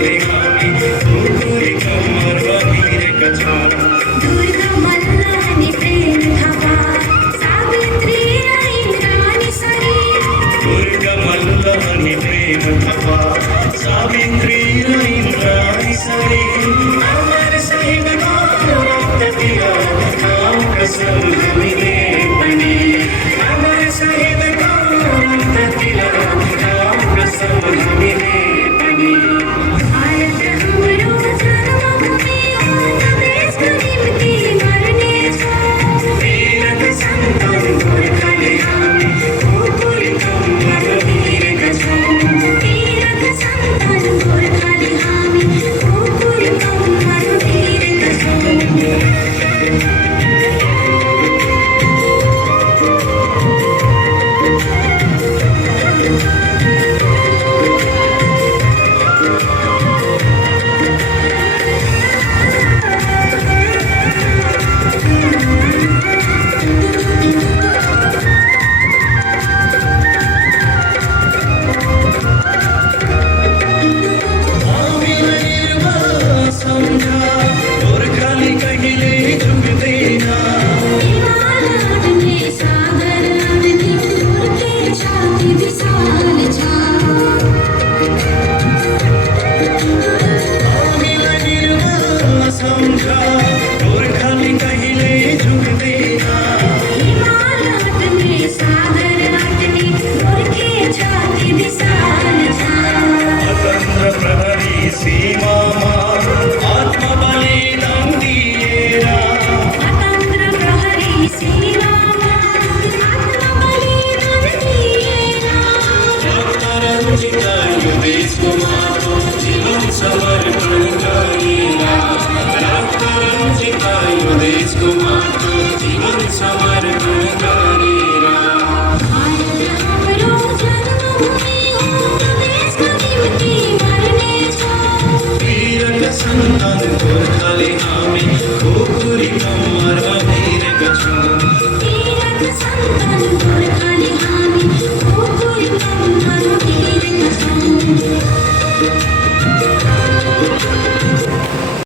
झाले हामी कुकुरी कम्मर बाहिरेका छौँ दुर्गा मल्लानी प्रेम थापा सावित्री रानी सरी दुर्गा मल्लानी प्रेम थापा सावित्री रानी सरी अमर शहीदको रक्ततिर खाऊ कसम हामीले पनि अमर शहीदको रक्ततिर खाऊ कसम हामीले पनि भारत हाम्रो जन्मभूमि हो देशको निम्ति मर्नेछौँ वीरका सन्तान गोर्खाली हामी कुकुरी कम्मर बाहिरेका छौँ वीरका सन्तान गोर्खाली हामी कुकुरी कम्मर बाहिरेका छौँ हामीलाई निर्भर सम्झा गोर्खाली कहिले झुक्दैन हिमालयले सागर नदी गोर्खे छाती विशाल छ हामीलाई निर्भर सम्झा गोर्खाली कहिले झुक्दैन हिमालयले सागर नदी गोर्खे छाती विशाल छ स्वतन्त्र प्रहरी सीमामा आत्मबलिदान दिएर स्वतन्त्र प्रहरी सीमामा आत्मबलिदान दिएर रक्तरञ्जित यो देशको माटो जीवन समर्पण गरेर रक्तरञ्जित यो देशको माटो जीवन समर्पण